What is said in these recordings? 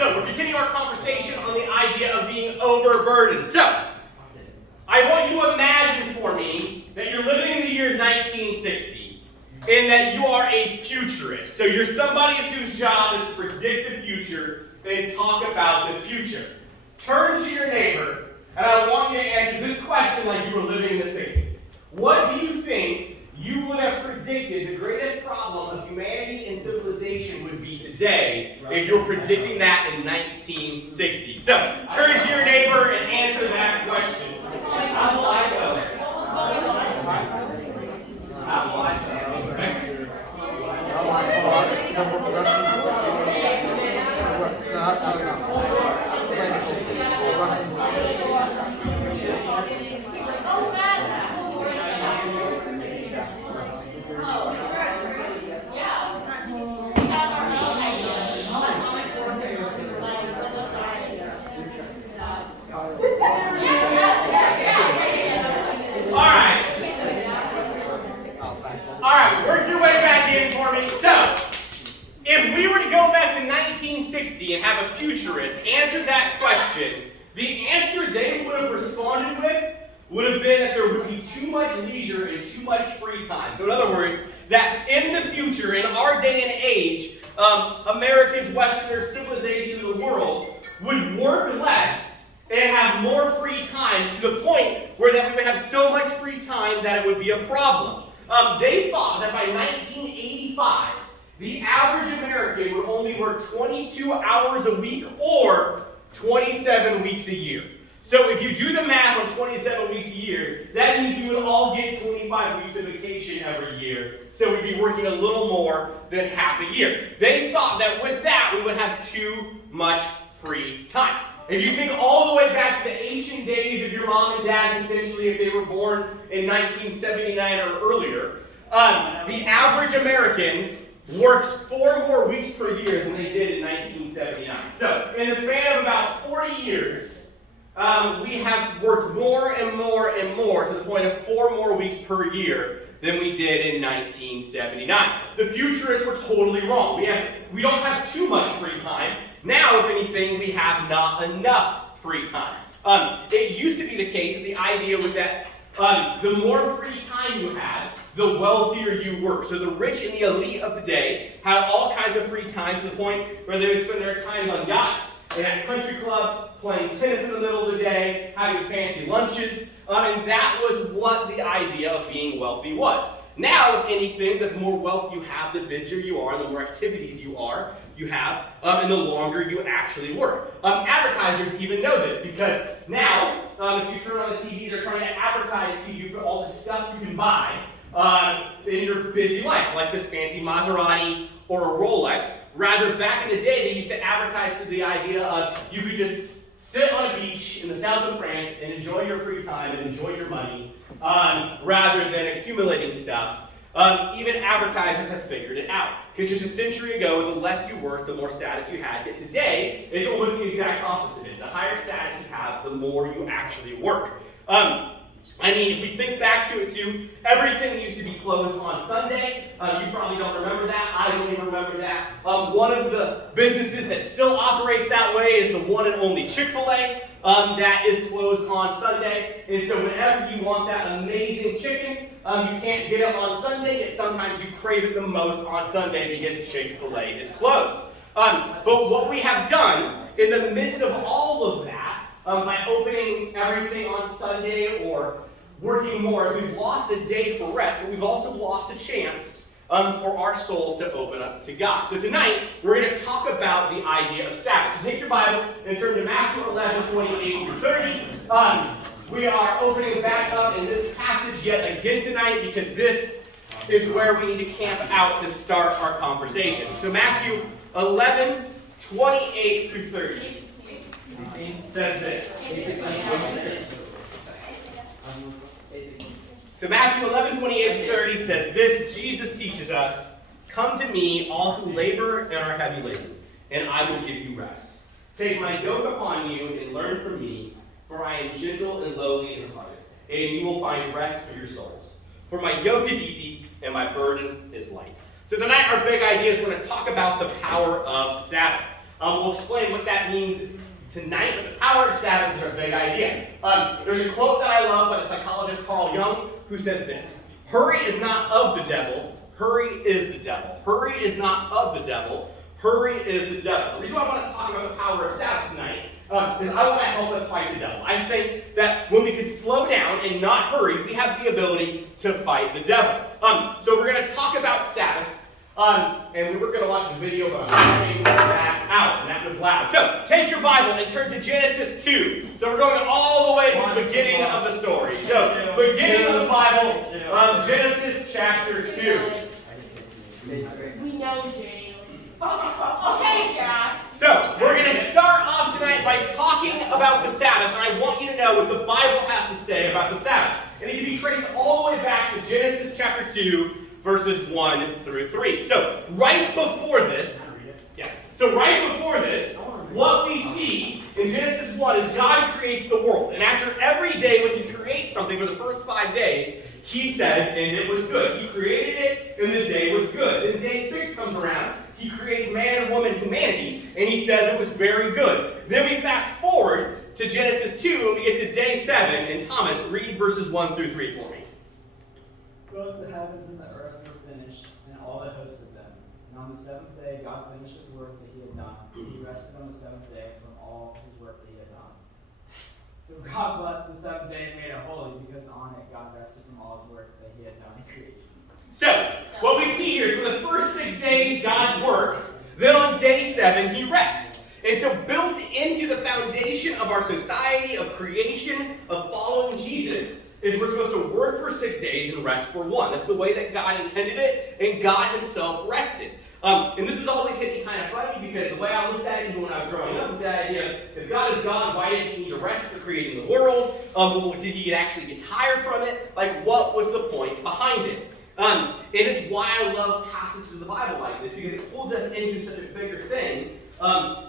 so we're continuing our conversation on the idea of being overburdened. So, I want you to imagine for me that you're living in the year 1960 and that you are a futurist. So you're somebody whose job is to predict the future and talk about the future. Turn to your neighbor and I want you to answer this question like you were living in the 60s. What do you think you would have predicted the greatest problem of humanity and civilization would be today if you were predicting that in 1960? So, turn to your neighbor and answer that question. Alright, work your way back in for me. So, if we were to go back to 1960 and have a futurist answer that question, the answer they would have responded with would have been that there would be too much leisure and too much free time. So in other words, that in the future, in our day and age, Americans, Westerners, civilization of the world would work less and have more free time to the point where that we would have so much free time that it would be a problem. They thought that by 1985, the average American would only work 22 hours a week or 27 weeks a year. So if you do the math on 27 weeks a year, that means we would all get 25 weeks of vacation every year. So we'd be working a little more than half a year. They thought that with that, we would have too much free time. If you think all the way back to the ancient days of your mom and dad, potentially if they were born in 1979 or earlier, the average American works 4 more weeks per year than they did in 1979. So, in the span of about 40 years, we have worked more and more and more to the point of 4 more weeks per year than we did in 1979. The futurists were totally wrong. We don't have too much free time. Now, if anything, we have not enough free time. It used to be the case that the idea was that the more free time you had, the wealthier you were. So the rich and the elite of the day had all kinds of free time to the point where they would spend their time on yachts and at country clubs, playing tennis in the middle of the day, having fancy lunches, and that was what the idea of being wealthy was. Now, if anything, the more wealth you have, the busier you are, and the more activities you have, and the longer you actually work. Advertisers even know this because now, if you turn on the TV, they're trying to advertise to you for all the stuff you can buy in your busy life, like this fancy Maserati or a Rolex. Rather, back in the day, they used to advertise for the idea of you could just sit on a beach in the south of France and enjoy your free time and enjoy your money, rather than accumulating stuff. Even advertisers have figured it out. Because just a century ago, the less you worked, the more status you had. Yet today, it's almost the exact opposite. The higher status you have, the more you actually work. I mean, if we think back to it too, everything used to be closed on Sunday. You probably don't remember that. I don't even remember that. One of the businesses that still operates that way is the one and only Chick-fil-A that is closed on Sunday. And so whenever you want that amazing chicken, you can't get it on Sunday, yet sometimes you crave it the most on Sunday because Chick-fil-A is closed. But what we have done in the midst of all of that, by opening everything on Sunday or working more, is we've lost a day for rest, but we've also lost a chance for our souls to open up to God. So tonight, we're going to talk about the idea of Sabbath. So take your Bible and turn to Matthew 11, 28 through 30. We are opening back up in this passage yet again tonight because this is where we need to camp out to start our conversation. So Matthew 11, 28 through 30 says this. So Matthew 11, 28 through 30 says this. Jesus teaches us, "Come to me, all who labor and are heavy laden, and I will give you rest. Take my yoke upon you and learn from me, for I am gentle and lowly in heart, and you will find rest for your souls. For my yoke is easy and my burden is light." So tonight our big idea is we're going to talk about the power of Sabbath. We'll explain what that means tonight, but the power of Sabbath is our big idea. There's a quote that I love by the psychologist Carl Jung, who says this: "Hurry is not of the devil, hurry is the devil. Hurry is not of the devil, hurry is the devil." The reason why I want to talk about the power of Sabbath tonight is I want to help us fight the devil. I think that when we can slow down and not hurry, we have the ability to fight the devil. So we're going to talk about Sabbath. And we were going to watch a video, but I'm taking that out, and that was loud. So, take your Bible and turn to Genesis 2. So, we're going all the way to the beginning of the story. So, beginning of the Bible, Genesis chapter 2. We know, Jane. Okay, Jack. So, we're going to start off tonight by talking about the Sabbath, and I want you to know what the Bible has to say about the Sabbath. And it can be traced all the way back to Genesis chapter 2, verses 1 through 3. So, right before this, what we see in Genesis 1 is God creates the world. And after every day when he creates something for the first 5 days, he says, and it was good. He created it, and the day was good. Then day 6 comes around. He creates man and woman, humanity, and he says it was very good. Then we fast forward to Genesis 2, and we get to day 7. And Thomas, read verses 1 through 3 for me. Both the heavens and the earth were finished, and all that hosted them. And on the seventh day, God finished his work that he had done. He rested on the seventh day from all his work that he had done. So God blessed the seventh day and made it holy, because on it God rested from all his work that he had done in creation. So, what we see here is for the first 6 days, God works. Then on day 7, he rests. And so built into the foundation of our society, of creation, of following Jesus, is we're supposed to work for 6 days and rest for 1. That's the way that God intended it, and God himself rested. And this has always hit me kind of funny, because the way I looked at it even when I was growing up was the idea, if God is God, why did he need to rest for creating the world? Did he actually get tired from it? Like, what was the point behind it? And it's why I love passages of the Bible like this, because it pulls us into such a bigger thing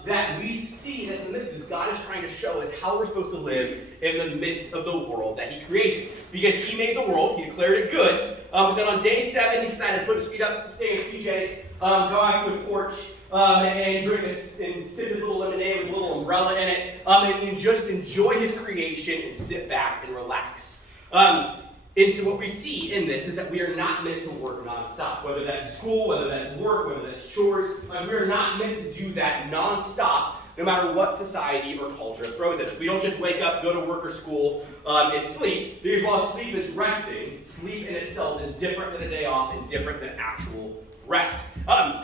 that we see that in this, God is trying to show us how we're supposed to live in the midst of the world that he created. Because he made the world, he declared it good, but then on day 7, he decided to put his feet up, stay in his PJs, go out to his porch, and drink and sip his little lemonade with a little umbrella in it, and just enjoy his creation and sit back and relax. And so what we see in this is that we are not meant to work nonstop, whether that's school, whether that's work, whether that's chores. We are not meant to do that nonstop, no matter what society or culture throws at us. We don't just wake up, go to work or school, and sleep. Because while sleep is resting, sleep in itself is different than a day off and different than actual rest.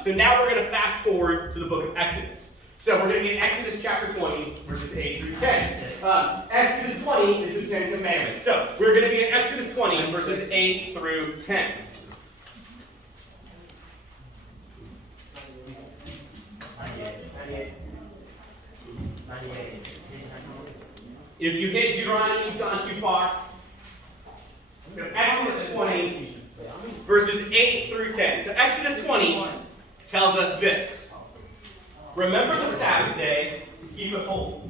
So now we're going to fast forward to the book of Exodus. So we're going to be in Exodus chapter 20, verses 8 through 10. Exodus 20 is the 10 Commandments. So we're going to be in Exodus 20, verses 8 through 10. If you hit Deuteronomy, you've gone too far. So Exodus 20, verses 8 through 10. So Exodus 20 tells us this. Remember the Sabbath day to keep it holy.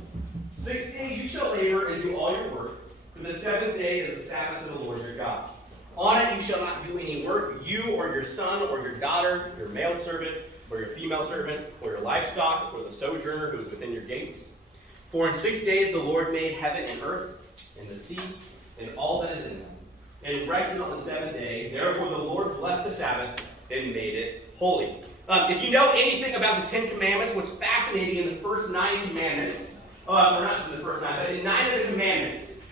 6 days you shall labor and do all your work, for the 7th day is the Sabbath of the Lord your God. On it you shall not do any work, you or your son or your daughter, your male servant or your female servant, or your livestock, or the sojourner who is within your gates. For in 6 days the Lord made heaven and earth, and the sea, and all that is in them, and rested on the 7th day. Therefore the Lord blessed the Sabbath and made it holy. If you know anything about the 10 Commandments, what's fascinating in the first 9 commandments, or not just in the first 9, but in 9 of the commandments,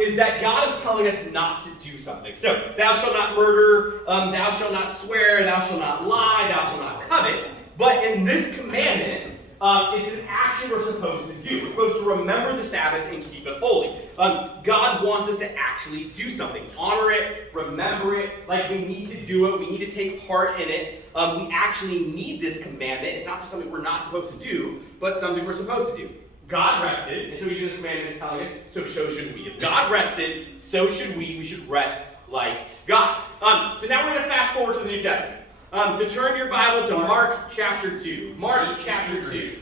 is that God is telling us not to do something. So, thou shalt not murder, thou shalt not swear, thou shalt not lie, thou shalt not covet. But in this commandment, it's an action we're supposed to do. We're supposed to remember the Sabbath and keep it holy. God wants us to actually do something. Honor it, remember it, like we need to do it, we need to take part in it. We actually need this commandment. It's not just something we're not supposed to do, but something we're supposed to do. God rested, and so he did this commandment is telling us, so should we. If God rested, so should we. We should rest like God. So now we're going to fast forward to the New Testament. So turn your Bible to Mark chapter 2. Mark chapter 2.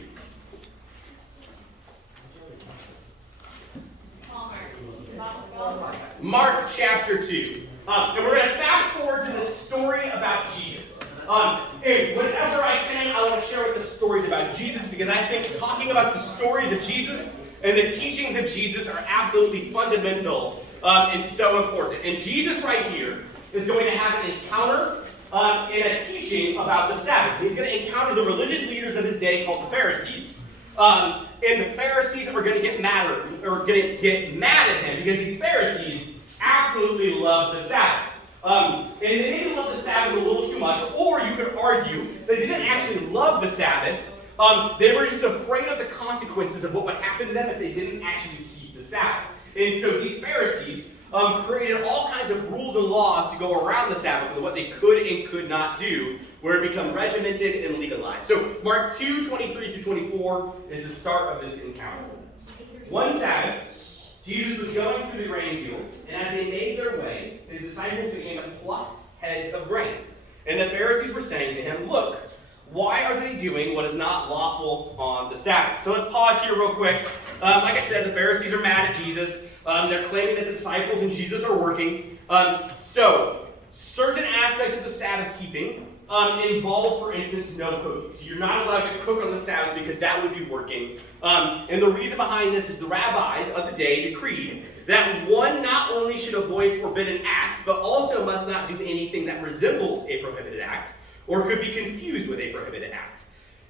Mark chapter 2. And we're going to fast forward to the story about Jesus. And whenever I can, I want to share with the stories about Jesus, because I think talking about the stories of Jesus and the teachings of Jesus are absolutely fundamental and so important. And Jesus right here is going to have an encounter in a teaching about the Sabbath. He's going to encounter the religious leaders of his day called the Pharisees. And the Pharisees are going to get mad at him because these Pharisees absolutely love the Sabbath. And they maybe love the Sabbath a little too much, or you could argue they didn't actually love the Sabbath. They were just afraid of the consequences of what would happen to them if they didn't actually keep the Sabbath. And so these Pharisees created all kinds of rules and laws to go around the Sabbath and what they could and could not do, where it became regimented and legalized. So Mark 2:23-24 is the start of this encounter. One Sabbath, Jesus was going through the grain fields, and as they made their way, his disciples began to pluck heads of grain. And the Pharisees were saying to him, "Look, why are they doing what is not lawful on the Sabbath?" So let's pause here real quick. Like I said, the Pharisees are mad at Jesus. They're claiming that the disciples and Jesus are working. So certain aspects of the Sabbath keeping involve, for instance, no cooking. So you're not allowed to cook on the Sabbath because that would be working. And the reason behind this is the rabbis of the day decreed that one not only should avoid forbidden acts, but also must not do anything that resembles a prohibited act, or could be confused with a prohibited act,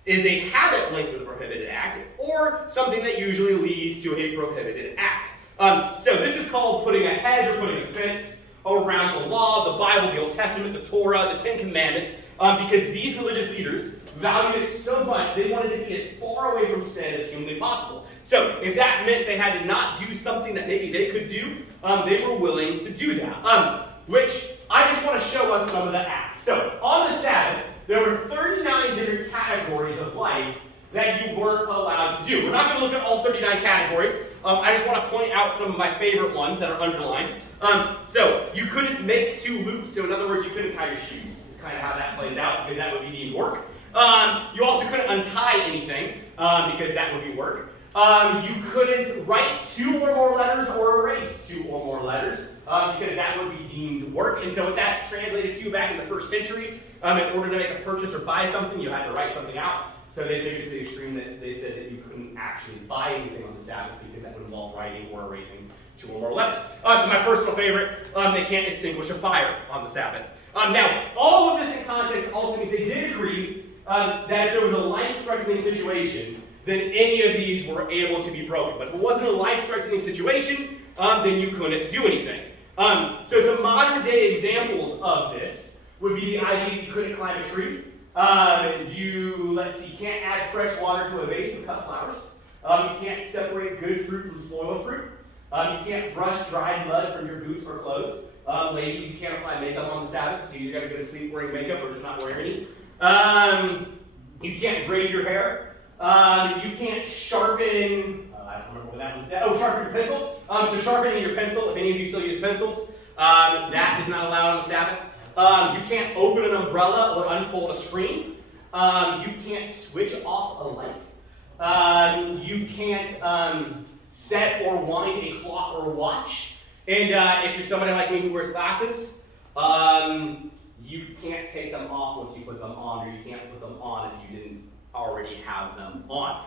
is a habit linked with a prohibited act, or something that usually leads to a prohibited act. So this is called putting a hedge or putting a fence around the law, the Bible, the Old Testament, the Torah, the Ten Commandments, because these religious leaders valued it so much, they wanted to be as far away from sin as humanly possible. So if that meant they had to not do something that maybe they could do, they were willing to do that. Which I just want to show us some of the acts. So on the Sabbath, there were 39 different categories of life that you weren't allowed to do. We're not going to look at all 39 categories. I just want to point out some of my favorite ones that are underlined. So you couldn't make two loops. So in other words, you couldn't tie your shoes. Is kind of how that plays out, because that would be deemed work. You also couldn't untie anything, because that would be work. You couldn't write 2 or more letters or erase 2 or more letters, because that would be deemed work. And so what that translated to back in the first century, in order to make a purchase or buy something, you had to write something out. So they took it to the extreme that they said that you couldn't actually buy anything on the Sabbath because that would involve writing or erasing 2 or more letters. My personal favorite, they can't extinguish a fire on the Sabbath. Now, all of this in context also means they did agree that if there was a life-threatening situation, then any of these were able to be broken. But if it wasn't a life-threatening situation, then you couldn't do anything. So some modern-day examples of this would be the idea that you couldn't climb a tree. You can't add fresh water to a vase of cut flowers. You can't separate good fruit from spoiled fruit. You can't brush dried mud from your boots or clothes. Ladies, you can't apply makeup on the Sabbath, so you got to go to sleep wearing makeup or just not wearing any. You can't braid your hair. You can't sharpen. I don't remember what that one said. Oh, sharpen your pencil. So sharpening your pencil, if any of you still use pencils, that is not allowed on the Sabbath. You can't open an umbrella or unfold a screen. You can't switch off a light. You can't set or wind a clock or watch. And if you're somebody like me who wears glasses, you can't take them off once you put them on, or you can't put them on if you didn't already have them on.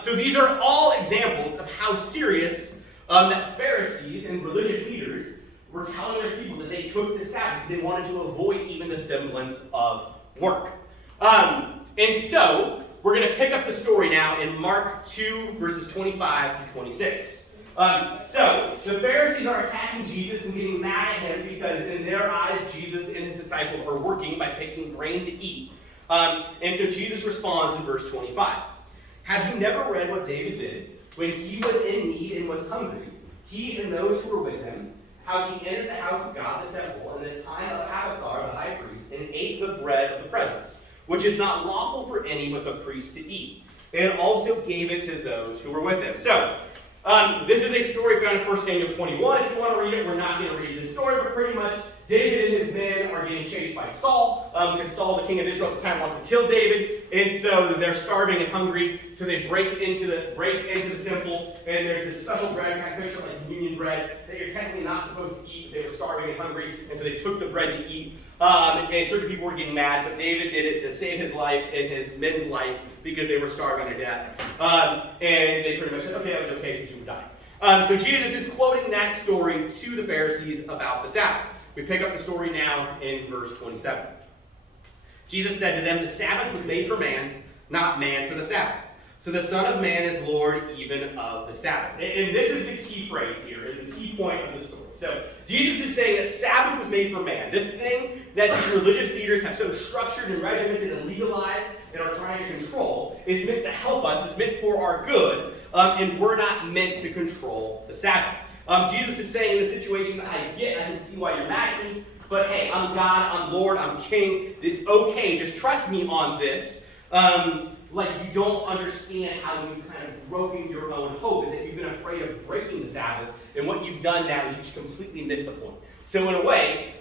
So these are all examples of how serious that Pharisees and religious leaders were telling their people that they took the Sabbath because they wanted to avoid even the semblance of work. And so, we're going to pick up the story now in Mark 2, verses 25-26. So, the Pharisees are attacking Jesus and getting mad at him because in their eyes, Jesus and his disciples are working by picking grain to eat. And so Jesus responds in verse 25. "Have you never read what David did when he was in need and was hungry, he and those who were with him, how he entered the house of God, the temple, in the time of Abiathar, the high priest, and ate the bread of the presence, which is not lawful for any but the priest to eat, and also gave it to those who were with him." So, this is a story found in 1 Samuel 21. If you want to read it, we're not going to read this story, but pretty much David and his men are getting chased by Saul, because Saul, the king of Israel at the time, wants to kill David, and so they're starving and hungry, so they break into the temple, and there's this special bread, kind of picture like communion bread, that you're technically not supposed to eat. They were starving and hungry, and so they took the bread to eat, and certain people were getting mad, but David did it to save his life and his men's life, because they were starving to death, and they pretty much said, okay, that was okay, because you would die. So Jesus is quoting that story to the Pharisees about the Sabbath. We pick up the story now in verse 27. Jesus said to them, the Sabbath was made for man, not man for the Sabbath. So the Son of Man is Lord even of the Sabbath. And this is the key phrase here, and the key point of the story. So Jesus is saying that Sabbath was made for man. This thing that these religious leaders have so structured and regimented and legalized and are trying to control is meant to help us, is meant for our good, and we're not meant to control the Sabbath. Jesus is saying in the situation that I can see why you're mad at me, but hey, I'm God, I'm Lord, I'm King, it's okay, just trust me on this. Like you don't understand how you've kind of broken your own hope, and that you've been afraid of breaking the Sabbath, and what you've done now is you've completely missed the point. So in a way,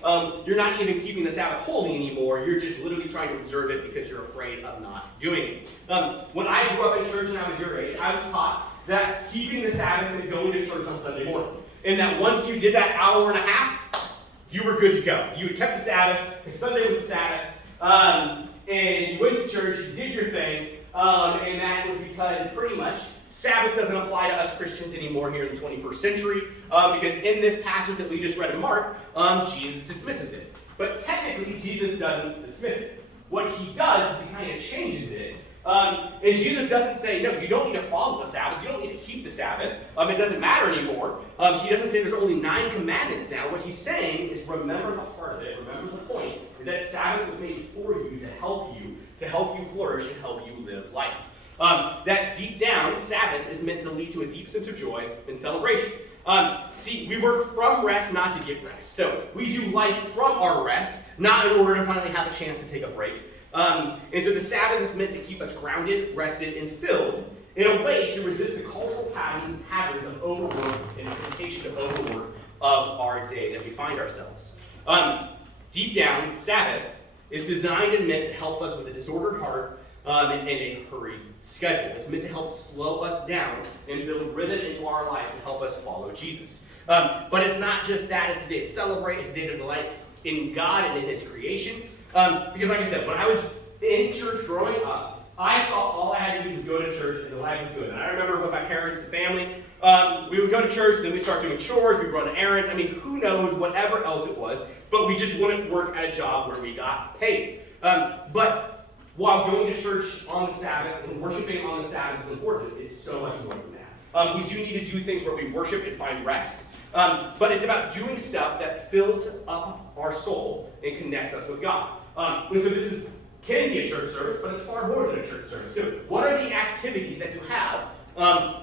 you're not even keeping the Sabbath holy anymore, you're just literally trying to observe it because you're afraid of not doing it. When I grew up in church and I was your age, I was taught that keeping the Sabbath meant going to church on Sunday morning. And that once you did that hour and a half, you were good to go. You had kept the Sabbath, because Sunday was the Sabbath, and you went to church, you did your thing, and that was because pretty much Sabbath doesn't apply to us Christians anymore here in the 21st century, because in this passage that we just read in Mark, Jesus dismisses it. But technically, Jesus doesn't dismiss it. What he does is he kind of changes it. And Jesus doesn't say, no, you don't need to follow the Sabbath. You don't need to keep the Sabbath. It doesn't matter anymore. He doesn't say there's only 9 commandments now. What he's saying is remember the heart of it. Remember the point that Sabbath was made for you, to help you flourish and help you live life. That deep down, Sabbath is meant to lead to a deep sense of joy and celebration. See, we work from rest, not to get rest. So we do life from our rest, not in order to finally have a chance to take a break. And so the Sabbath is meant to keep us grounded, rested, and filled in a way to resist the cultural patterns of overwork and the temptation to overwork of our day that we find ourselves. Deep down, Sabbath is designed and meant to help us with a disordered heart and a hurried schedule. It's meant to help slow us down and build rhythm into our life to help us follow Jesus. But it's not just that. It's a day to celebrate. It's a day to delight in God and in His creation. Because like I said, when I was in church growing up, I thought all I had to do was go to church and the life was good. And I remember with my parents and family, we would go to church, then we'd start doing chores, we'd run errands, who knows, whatever else it was, but we just wouldn't work at a job where we got paid. But while going to church on the Sabbath and worshiping on the Sabbath is important, it's so much more than that. We do need to do things where we worship and find rest. But it's about doing stuff that fills up our soul and connects us with God. And so this can be a church service, but it's far more than a church service. So what are the activities that you have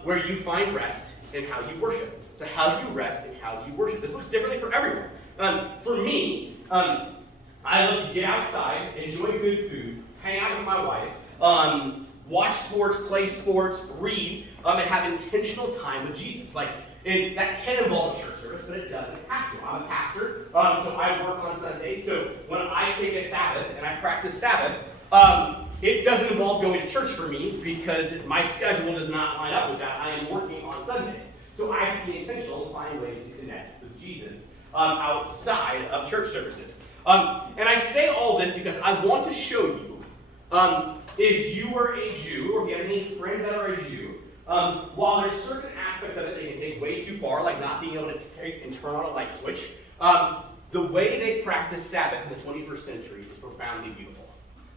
where you find rest and how you worship? So how do you rest and how do you worship? This looks differently for everyone. For me, I love to get outside, enjoy good food, hang out with my wife, watch sports, play sports, read, and have intentional time with Jesus. And that can involve a church service, but it doesn't have to. I'm a pastor, so I work on Sundays. So when I take a Sabbath and I practice Sabbath, it doesn't involve going to church for me because my schedule does not line up with that. I am working on Sundays. So I have to be intentional to find ways to connect with Jesus outside of church services. And I say all this because I want to show you, if you are a Jew, or if you have any friends that are a Jew, while there's certain aspects of it they can take way too far, like not being able to take and turn on a light switch, the way they practice Sabbath in the 21st century is profoundly beautiful.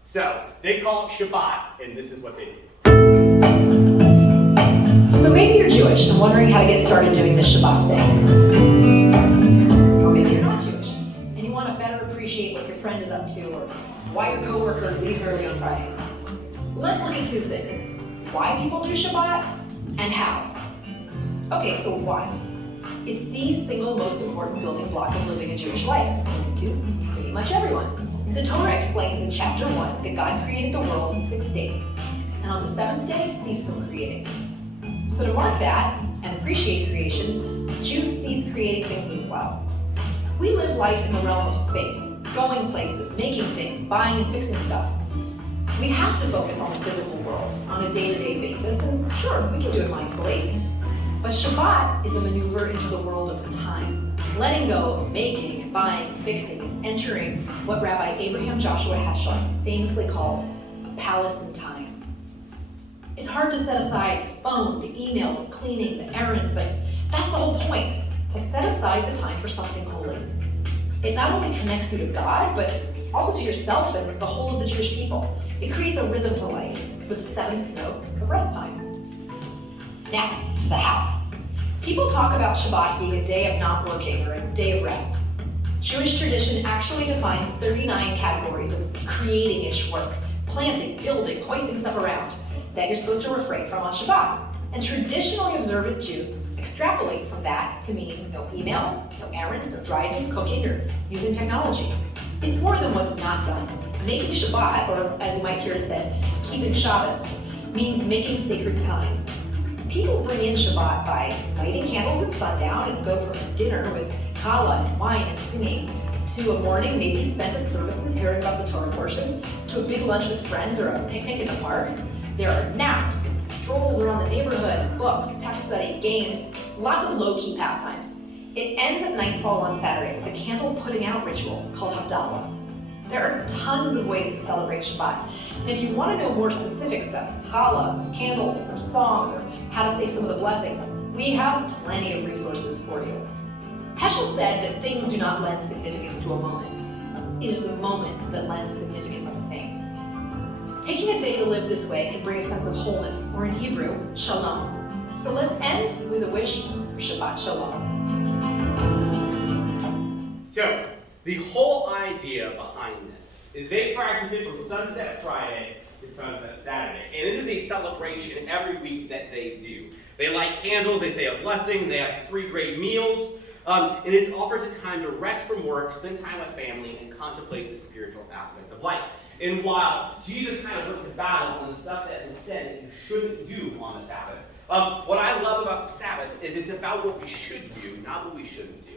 So, they call it Shabbat, and this is what they do. So maybe you're Jewish and wondering how to get started doing this Shabbat thing. Or maybe you're not Jewish and you want to better appreciate what your friend is up to or why your coworker leaves early on Fridays. Let's look at 2 things. Why people do Shabbat and how. Okay, so why? It's the single most important building block of living a Jewish life to pretty much everyone. The Torah explains in chapter 1 that God created the world in 6 days, and on the 7th day ceased from creating. So to mark that and appreciate creation, Jews cease creating things as well. We live life in the realm of space, going places, making things, buying and fixing stuff. We have to focus on the physical world on a day-to-day basis, and sure, we can do it mindfully. But Shabbat is a maneuver into the world of time. Letting go of making and buying and fixing is entering what Rabbi Abraham Joshua Heschel famously called a palace in time. It's hard to set aside the phone, the emails, the cleaning, the errands, but that's the whole point, to set aside the time for something holy. It not only connects you to God, but also to yourself and the whole of the Jewish people. It creates a rhythm to life with the seventh note of rest time. Now, to the how. People talk about Shabbat being a day of not working or a day of rest. Jewish tradition actually defines 39 categories of creating-ish work, planting, building, hoisting stuff around, that you're supposed to refrain from on Shabbat. And traditionally observant Jews extrapolate from that to mean no emails, no errands, no driving, cooking, or using technology. It's more than what's not done. Making Shabbat, or as you might hear it said, keeping Shabbos, means making sacred time. People bring in Shabbat by lighting candles at sundown and go from a dinner with challah and wine and singing to a morning maybe spent at services hearing about the Torah portion, to a big lunch with friends or a picnic in the park. There are naps, strolls around the neighborhood, books, text study, games, lots of low-key pastimes. It ends at nightfall on Saturday with a candle putting out ritual called Havdalah. There are tons of ways to celebrate Shabbat. And if you want to know more specific stuff, challah, candles, or songs, or how to say some of the blessings, we have plenty of resources for you. Heschel said that things do not lend significance to a moment. It is the moment that lends significance to things. Taking a day to live this way can bring a sense of wholeness, or in Hebrew, shalom. So let's end with a wish for Shabbat Shalom. So, the whole idea behind this is they practice it from Sunset Friday to Sunset Saturday. And it is a celebration every week that they do. They light candles, they say a blessing, they have 3 great meals, and it offers a time to rest from work, spend time with family, and contemplate the spiritual aspects of life. And while Jesus kind of went to battle on the stuff that was said that you shouldn't do on the Sabbath, what I love about the Sabbath is it's about what we should do, not what we shouldn't do.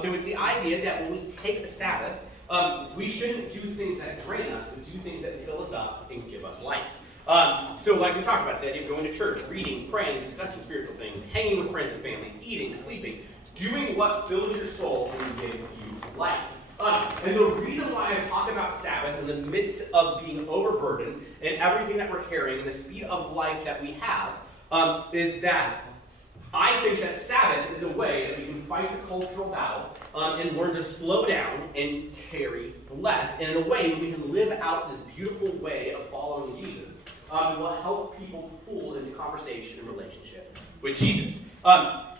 So it's the idea that when we take a Sabbath, we shouldn't do things that drain us, but do things that fill us up and give us life. So like we talked about, it's the idea of going to church, reading, praying, discussing spiritual things, hanging with friends and family, eating, sleeping, doing what fills your soul and gives you life. And the reason why I talk about Sabbath in the midst of being overburdened and everything that we're carrying and the speed of life that we have is that I think that Sabbath is a way that we can fight the cultural battle and learn to slow down and carry less. And in a way, we can live out this beautiful way of following Jesus. It will help people pull into conversation and relationship with Jesus.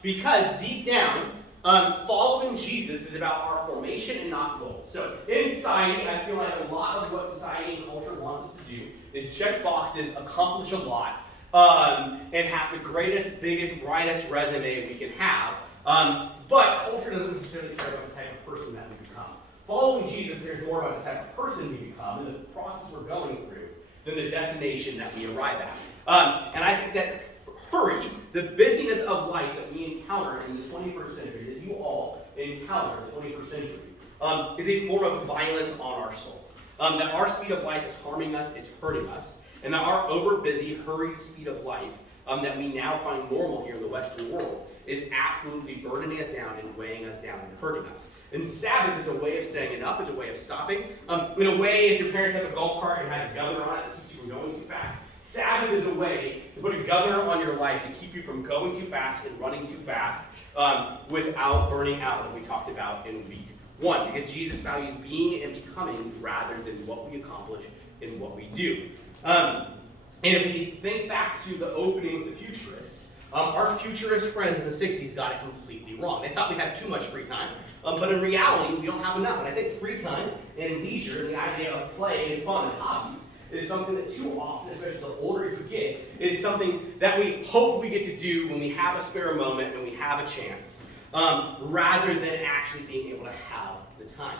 Because deep down, following Jesus is about our formation and not goals. So in society, I feel like a lot of what society and culture wants us to do is check boxes, accomplish a lot, and have the greatest, biggest, brightest resume we can have. But culture doesn't necessarily care about the type of person that we become. Following Jesus cares more about the type of person we become and the process we're going through than the destination that we arrive at. And I think that hurry, the busyness of life that we encounter in the 21st century, that you all encounter in the 21st century, is a form of violence on our soul. That our speed of life is harming us, it's hurting us, and that our over-busy, hurried speed of life that we now find normal here in the Western world is absolutely burdening us down and weighing us down and hurting us. And Sabbath is a way of saying enough, it's a way of stopping. In a way, if your parents have a golf cart and has a governor on it that keeps you from going too fast, Sabbath is a way to put a governor on your life to keep you from going too fast and running too fast without burning out, like we talked about in week 1. Because Jesus values being and becoming rather than what we accomplish and what we do. And if we think back to the opening of the Futurists, our futurist friends in the 60s got it completely wrong. They thought we had too much free time, but in reality, we don't have enough. And I think free time and leisure, and the idea of play and fun and hobbies, is something that too often, especially the older you get, is something that we hope we get to do when we have a spare moment and we have a chance, rather than actually being able to have the time.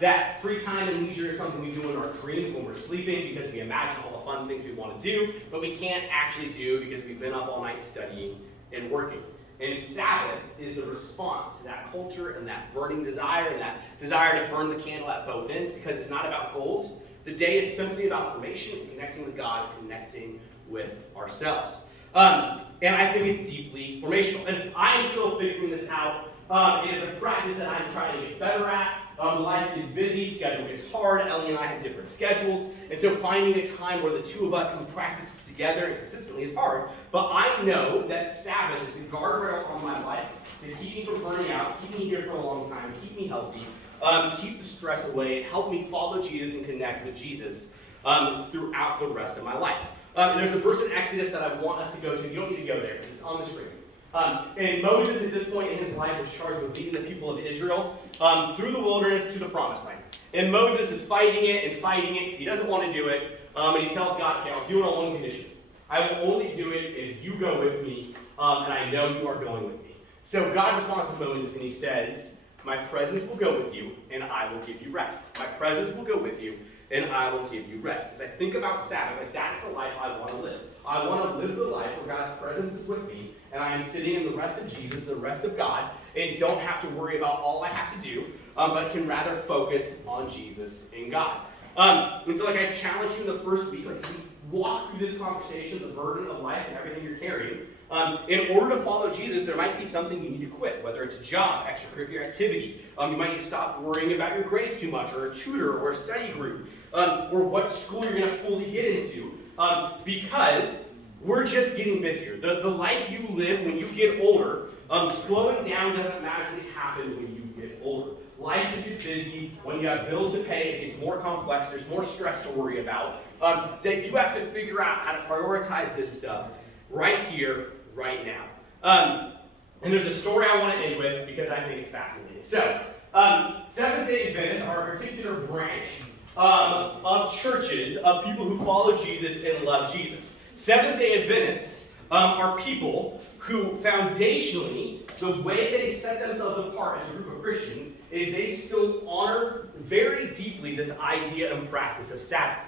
That free time and leisure is something we do in our dreams when we're sleeping because we imagine all the fun things we want to do, but we can't actually do because we've been up all night studying and working. And Sabbath is the response to that culture and that burning desire and that desire to burn the candle at both ends, because it's not about goals. The day is simply about formation, connecting with God, connecting with ourselves. And I think it's deeply formational. And I am still figuring this out. It is a practice that I'm trying to get better at. Life is busy, schedule is hard. Ellie and I have different schedules. And so finding a time where the two of us can practice this together and consistently is hard. But I know that Sabbath is the guardrail on my life to keep me from burning out, keep me here for a long time, keep me healthy, keep the stress away, and help me follow Jesus and connect with Jesus throughout the rest of my life. There's a verse in Exodus that I want us to go to. You don't need to go there, because it's on the screen. And Moses, at this point in his life, was charged with leading the people of Israel through the wilderness to the promised land. And Moses is fighting it because he doesn't want to do it. And he tells God, okay, I'll do it on one condition. I will only do it if you go with me, and I know you are going with me. So God responds to Moses, and he says, my presence will go with you, and I will give you rest. My presence will go with you, and I will give you rest. As I think about Sabbath, like that's the life I want to live. I want to live the life where God's presence is with me, and I am sitting in the rest of Jesus, the rest of God, and don't have to worry about all I have to do, but can rather focus on Jesus and God. And so like I challenged you in the first week, like to walk through this conversation, the burden of life and everything you're carrying. In order to follow Jesus, there might be something you need to quit, whether it's a job, extracurricular activity. You might need to stop worrying about your grades too much, or a tutor, or a study group, or what school you're going to fully get into, because we're just getting busier. The life you live when you get older, slowing down doesn't magically happen when you get older. Life is just busy. When you have bills to pay, it gets more complex. There's more stress to worry about. That you have to figure out how to prioritize this stuff right here, right now. And there's a story I want to end with because I think it's fascinating. So, Seventh-day Adventists are a particular branch of churches, of people who follow Jesus and love Jesus. Seventh-day Adventists are people who foundationally, the way they set themselves apart as a group of Christians is they still honor very deeply this idea and practice of Sabbath.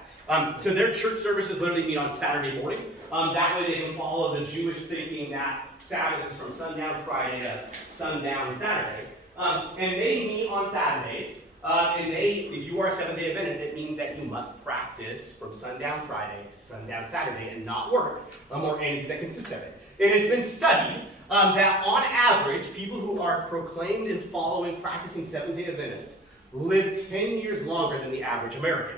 So their church services literally meet on Saturday morning. That way they can follow the Jewish thinking that Sabbath is from sundown Friday to sundown Saturday. And they meet on Saturdays. And if you are a Seventh-day Adventist, it means that you must practice from sundown Friday to sundown Saturday and not work or anything that consists of it. It has been studied that on average, people who are proclaimed and following practicing Seventh-day Adventists live 10 years longer than the average American.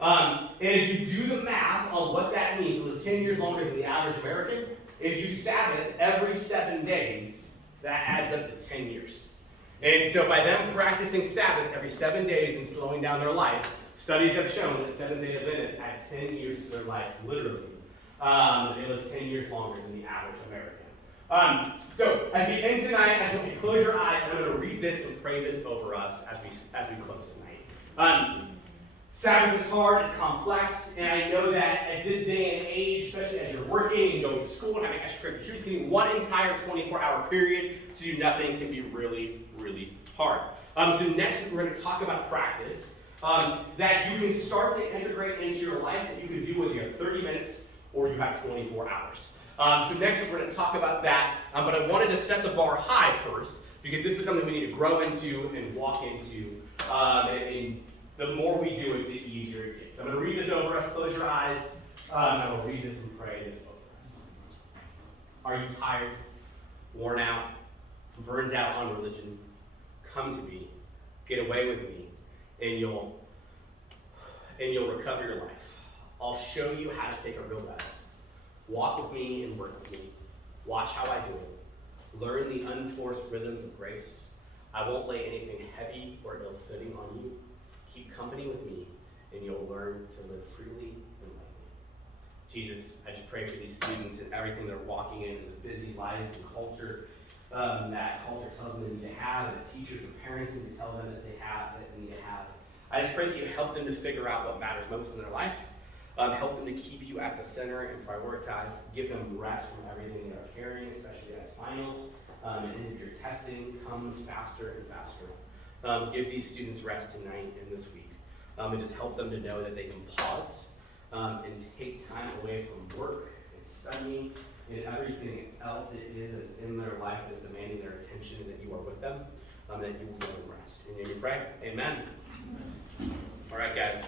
And if you do the math on what that means, to live 10 years longer than the average American, if you Sabbath every 7 days, that adds up to 10 years. And so by them practicing Sabbath every 7 days and slowing down their life, studies have shown that Seventh-day Adventists add 10 years to their life, literally. They live 10 years longer than the average American. So as we end tonight, I want you to close your eyes, and I'm going to read this and pray this over us as we close tonight. Sabbath is hard, it's complex, and I know that at this day and age, especially as you're working and going to school and having extracurricular activities, getting one entire 24-hour period to do nothing can be really, really hard. So next week we're going to talk about practice that you can start to integrate into your life that you can do whether you have 30 minutes or you have 24 hours. So next week we're going to talk about that, but I wanted to set the bar high first because this is something we need to grow into and walk into, and the more we do it, the easier it gets. I'm going to read this over us. Close your eyes. I will read this and pray this over us. Are you tired, worn out, burned out on religion? Come to me. Get away with me, and you'll recover your life. I'll show you how to take a real rest. Walk with me and work with me. Watch how I do it. Learn the unforced rhythms of grace. I won't lay anything heavy or ill-fitting on you. Keep company with me, and you'll learn to live freely and lightly. Jesus, I just pray for these students and everything they're walking in, and the busy lives and culture that culture tells them they need to have, and the teachers and parents need to tell them that they need to have. I just pray that you help them to figure out what matters most in their life. Help them to keep you at the center and prioritize. Give them rest from everything they're carrying, especially as finals. And if your testing comes faster and faster. Give these students rest tonight and this week. And just help them to know that they can pause and take time away from work and studying and everything else it is that's in their life that's demanding their attention, that you are with them, that you will give them rest. And you pray. Amen. All right, guys.